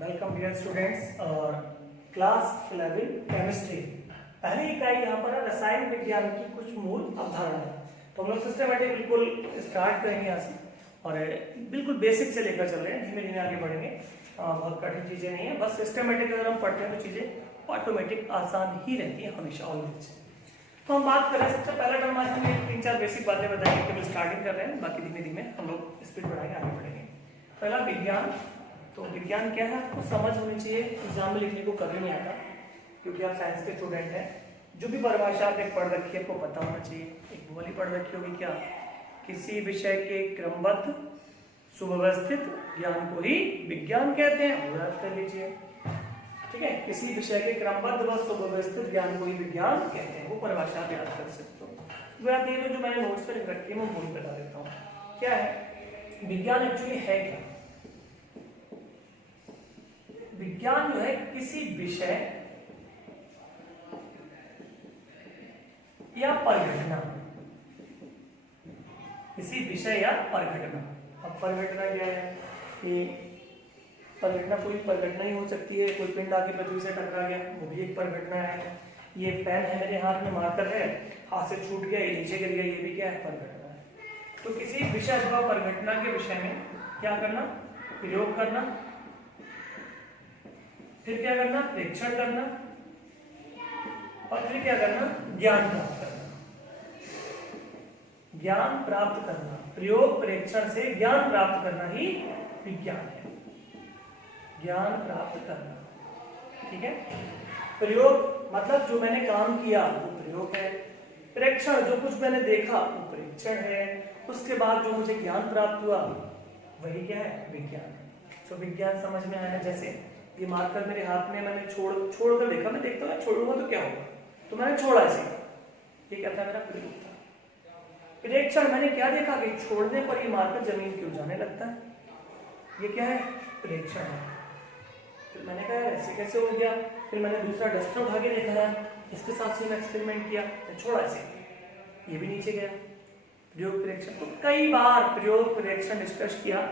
Welcome dear students और class 11 chemistry. पहली इकाई यहाँ पर है रसायन विज्ञान की कुछ मूल अवधारणाएं। तो हम लोग सिस्टमेटिक बिल्कुल स्टार्ट करेंगे यहाँ से और बिल्कुल बेसिक से लेकर चल रहे हैं, धीमे धीमे आगे बढ़ेंगे। बहुत कठिन चीजें नहीं है, बस सिस्टमेटिक अगर हम पढ़ते हैं तो चीजें ऑटोमेटिक आसान ही रहती है हमेशा ऑलवेज। तो हम बात करें, सबसे पहला टर्म आज हम 3-4 बेसिक बातें बताएंगे, केवल स्टार्टिंग कर रहे हैं, बाकी धीमे धीमे हम लोग स्पीड बढ़ाएंगे, आगे बढ़ेंगे। पहला विज्ञान। तो विज्ञान क्या है आपको समझ होनी चाहिए, एग्जाम में लिखने को कभी नहीं आता क्योंकि आप साइंस के स्टूडेंट हैं। जो भी परिभाषा आपने पढ़ रखी है आपको पता होना चाहिए। एक वो वाली पढ़ रखी होगी क्या, किसी विषय के क्रमबद्ध सुव्यवस्थित ज्ञान को ही विज्ञान कहते हैं, याद कर लीजिए। ठीक है, किसी विषय के क्रमबद्ध व सुव्यवस्थित ज्ञान को ही विज्ञान कहते हैं, वो परिभाषा आप याद कर सकते हो। बात ये जो मैंने नोट्स पर लिख रखी है मैं वो बता देता हूँ। क्या है विज्ञान, एक्चुअली है क्या? विज्ञान जो है किसी विषय या परिघटना, किसी विषय या परिघटना। अब परिघटना क्या है कि परिघटना कोई परिघटना ही हो सकती है, कोई पिंड आके पृथ्वी से टकरा गया वो भी एक परिघटना है। ये पेन है मेरे हाथ में, मार्कर है, हाथ से छूट गया, ये नीचे गिर गया, ये भी क्या है, परिघटना है। तो किसी विषय अथवा परिघटना के विषय में क्या करना, प्रयोग करना, फिर क्या करना, प्रेक्षण करना, और फिर क्या करना, ज्ञान प्राप्त करना। ज्ञान प्राप्त करना, प्रयोग प्रेक्षण से ज्ञान प्राप्त करना ही विज्ञान है। ज्ञान प्राप्त करना, ठीक है। प्रयोग मतलब जो मैंने काम किया वो प्रयोग है, प्रेक्षण जो कुछ मैंने देखा वो प्रेक्षण है, उसके बाद जो मुझे ज्ञान प्राप्त हुआ वही क्या है, विज्ञान है। तो विज्ञान समझ में आया। जैसे ये मार्कर मेरे हाथ में, मैंने छोड़ कर देखा, मैं देखता हूँ छोड़ूंगा तो क्या होगा, तो मैंने छोड़ा इसे, ये क्या था, मेरा प्रयोग था। प्रेक्षण, मैंने क्या देखा कि छोड़ने पर ये मार्कर जमीन क्यों जाने लगता है, ये क्या है, प्रेक्षण है। फिर मैंने कहा ऐसे कैसे हो गया, फिर मैंने दूसरा डस्टर उठा के देखा है, इसके साथ से मैं एक्सपेरिमेंट किया, छोड़ा इसे, ये भी नीचे गया। प्रयोग प्रेक्षण, तो कई बार प्रयोग प्रेक्षण डिस्कस किया,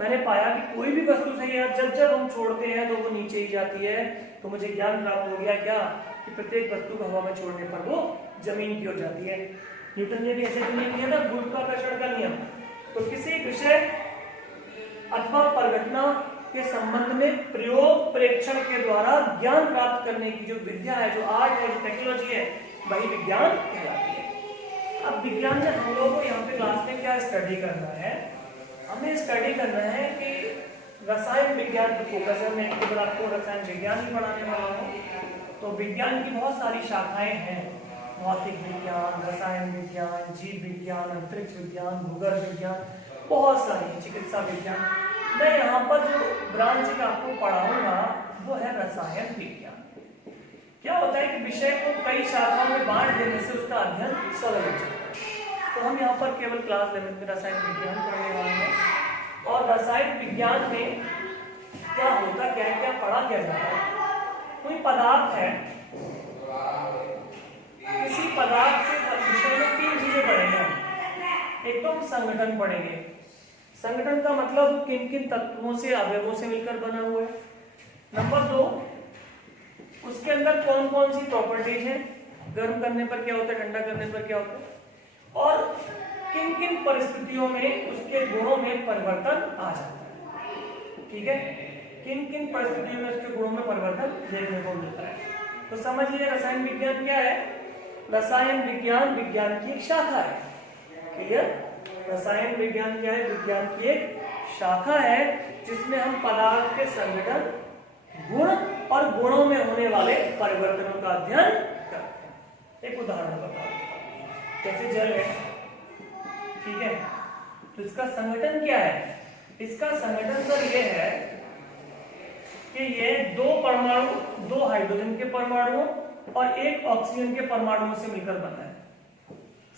मैंने पाया कि कोई भी वस्तु सही है, जब जब हम छोड़ते हैं तो वो नीचे ही जाती है। तो मुझे ज्ञान प्राप्त हो गया क्या, कि प्रत्येक वस्तु को हवा में छोड़ने पर वो जमीन की ओर जाती है। न्यूटन ने भी ऐसे नहीं किया था, गुरुत्वाकर्षण का नियम। तो किसी विषय अथवा परिघटना के संबंध में प्रयोग प्रेक्षण के द्वारा ज्ञान प्राप्त करने की जो विद्या है, जो आर्ट है, जो टेक्नोलॉजी है, वही विज्ञान कहलाती है। अब विज्ञान में हम लोगों को यहाँ पे क्लास में क्या स्टडी करना है, हमें स्टडी करना है कि रसायन विज्ञान पर फोकस है। मैं केवल आपको रसायन विज्ञान ही पढ़ाने वाला हूँ। तो विज्ञान की बहुत सारी शाखाएं हैं, भौतिक विज्ञान, रसायन विज्ञान, जीव विज्ञान, अंतरिक्ष विज्ञान, भूगर्भ विज्ञान, बहुत सारी, चिकित्सा विज्ञान। मैं यहाँ पर जो ब्रांच में आपको पढ़ाऊंगा वो है रसायन विज्ञान। क्या होता है कि विषय को कई शाखाओं में बांट देने से उसका अध्ययन सरल हो जाता है। तो हम यहाँ पर केवल क्लास 11 में रसायन विज्ञान पढ़ने वाले हैं। और रसायन विज्ञान में क्या होता, क्या क्या पढ़ा क्या जाता है। कोई पदार्थ है, किसी पदार्थ के विषय में 3 चीजें पढ़ेंगे। एक तो हम संगठन पढ़ेंगे। संगठन का मतलब किन किन तत्वों से, अवयवों से मिलकर बना हुआ है। नंबर 2, उसके अंदर कौन कौन सी प्रॉपर्टीज है, गर्म करने पर क्या होता है, ठंडा करने पर क्या होता है, और किन किन परिस्थितियों में उसके गुणों में परिवर्तन आ जाता है। ठीक है, किन किन परिस्थितियों में उसके गुणों में परिवर्तन देखने को मिलता है। तो समझिए रसायन विज्ञान क्या है, रसायन विज्ञान विज्ञान की एक शाखा है। क्लियर, रसायन विज्ञान क्या है, विज्ञान की एक शाखा है जिसमें हम पदार्थ के संगठन, गुण और गुणों में होने वाले परिवर्तनों का अध्ययन करते हैं। एक उदाहरण बताओ, जैसे जल है, ठीक है, तो इसका संगठन क्या है, इसका संगठन सर ये है कि ये 2 परमाणु, 2 हाइड्रोजन के परमाणुओं और 1 ऑक्सीजन के परमाणुओं से मिलकर बना है।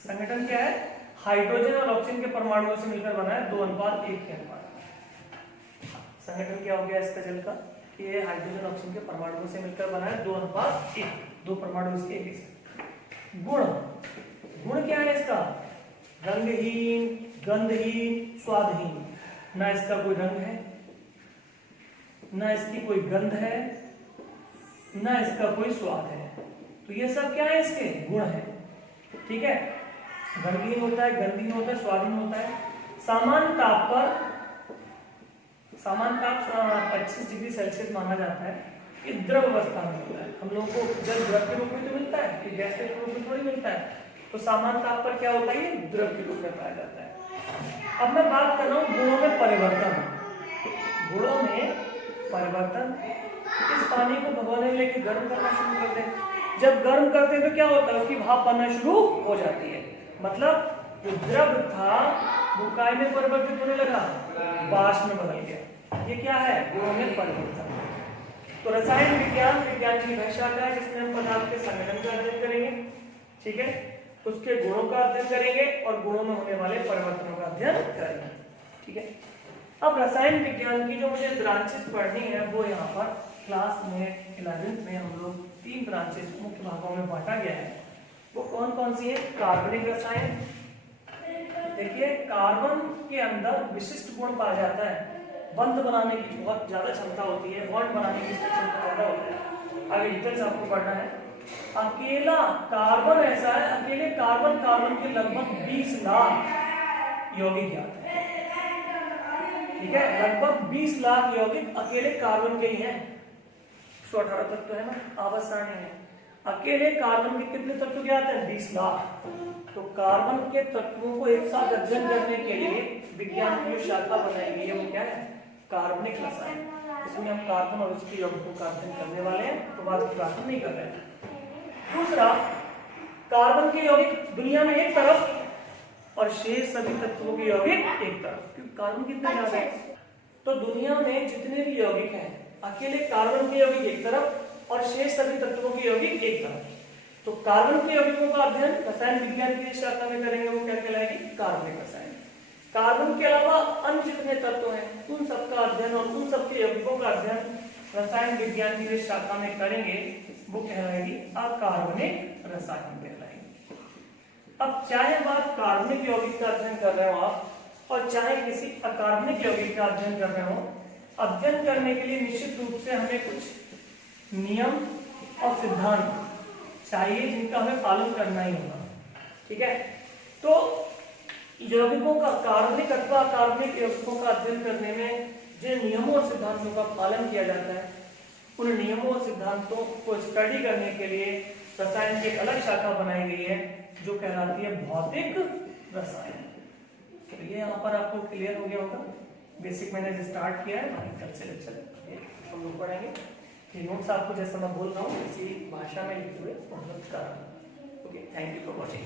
संगठन क्या है, हाइड्रोजन और ऑक्सीजन के परमाणुओं से मिलकर बना है 2:1 के अनुपात। संगठन क्या हो गया इसका जल का, कि ये हाइड्रोजन ऑक्सीजन के परमाणुओं से मिलकर बना है 2:1, 2 परमाणु इसके एक। गुण, गुण क्या है इसका, रंगहीन, गंधहीन, स्वादहीन। ना इसका कोई रंग है, ना इसकी कोई गंध है, ना इसका कोई स्वाद है। तो ये सब क्या है, इसके गुण है। ठीक है, रंगीन होता है, गंधहीन होता है, स्वादहीन होता है। सामान्य ताप 25 डिग्री सेल्सियस माना जाता है। ये द्रव अवस्था में होता है। हम लोगों को जल द्रव के रूप में तो मिलता है, कि गैस के रूप में थोड़ी मिलता है। तो सामान्य ताप पर क्या होता है, ये द्रव के रूप में पाया जाता है। अब मैं बात कर रहा हूँ गुणों में परिवर्तन। गुणों में परिवर्तन, इस पानी को भगोने में लेके गर्म करना शुरू कर दे। जब गर्म करते हैं तो क्या होता है, उसकी भाप बनना शुरू हो जाती है। मतलब जो द्रव था वो काय में परिवर्तित होने लगा, वाष्प में बदल गया। ये क्या है, गुणों में परिवर्तन। तो रसायन विज्ञान की वह शाखा है जिसमें हम पदार्थ के संगठन का अध्ययन करेंगे। ठीक है, उसके गुणों का अध्ययन करेंगे और गुणों में होने वाले परिवर्तनों का अध्ययन करेंगे। ठीक है, अब रसायन विज्ञान की जो मुझे ब्रांचेस पढ़नी है वो यहाँ पर क्लास में 11th में हम लोग 3 ब्रांचेस मुख्य भागों में बांटा गया है। वो कौन कौन सी है, कार्बनिक रसायन। देखिए, कार्बन के अंदर विशिष्ट गुण पाया जाता है, बंध बनाने की बहुत ज्यादा क्षमता होती है, बॉन्ड बनाने की क्षमता ज्यादा होती है। आगे डिटेल्स आपको पढ़ना है। अकेला कार्बन ऐसा है, अकेले कार्बन के लगभग 20 लाख यौगिक ज्ञात है। ठीक है, लगभग 20 लाख यौगिक अकेले कार्बन के ही हैं। 118 तत्व है ना, आवर्त सारणी है। अकेले कार्बन के कितने तत्व ज्ञात हैं, 20 लाख। तो कार्बन के तत्वों को एक साथ अध्ययन करने के लिए विज्ञान की जो शाखा बनाई गई है वो क्या है, कार्बनिक रसायन। इसमें हम कार्बन और उसके यौगिकों का अध्ययन करने वाले हैं, तो बात की बात नहीं कर रहे हैं। दूसरा, कार्बन के यौगिक दुनिया में एक तरफ और शेष सभी तत्वों के यौगिक एक तरफ। क्योंकि कार्बन कितने ज्यादा है, तो दुनिया में जितने भी यौगिक हैं अकेले कार्बन के यौगिक एक तरफ और शेष सभी तत्वों के यौगिक एक तरफ। तो कार्बन के यौगिकों का अध्ययन रसायन विज्ञान की शाखा में करेंगे, वो क्या कहलाएगी, कार्बनिक रसायन। कार्बन के अलावा अन्य जितने तत्व हैं उन सबका अध्ययन और उन सबके यौगिकों का अध्ययन रसायन विज्ञान की शाखा में करेंगे, वो कहलाएगी अकार्बनिक रसायन कहलाएगी। अब चाहे आप कार्बनिक यौगिक का अध्ययन कर रहे हो आप, और चाहे किसी अकार्बनिक यौगिक का अध्ययन कर रहे हो, अध्ययन करने के लिए निश्चित रूप से हमें कुछ नियम और सिद्धांत चाहिए जिनका हमें पालन करना ही होगा। ठीक है, तो यौगिकों का, कार्बनिक अथवा अकार्बनिक यौगिकों का अध्ययन करने में जिन नियमों और सिद्धांतों का पालन किया जाता है, उन नियमों और सिद्धांतों को स्टडी करने के लिए रसायन की एक अलग शाखा बनाई गई है जो कहलाती है भौतिक रसायन। तो ये यहाँ पर आपको क्लियर हो गया होगा। बेसिक मैंने स्टार्ट किया है, बाकी कल से लेक्चर हम लोग पढ़ेंगे। ये नोट्स आपको जैसा मैं बोल रहा हूँ इसी भाषा में लिखे हुए उपलब्ध करा। Okay, thank you for watching.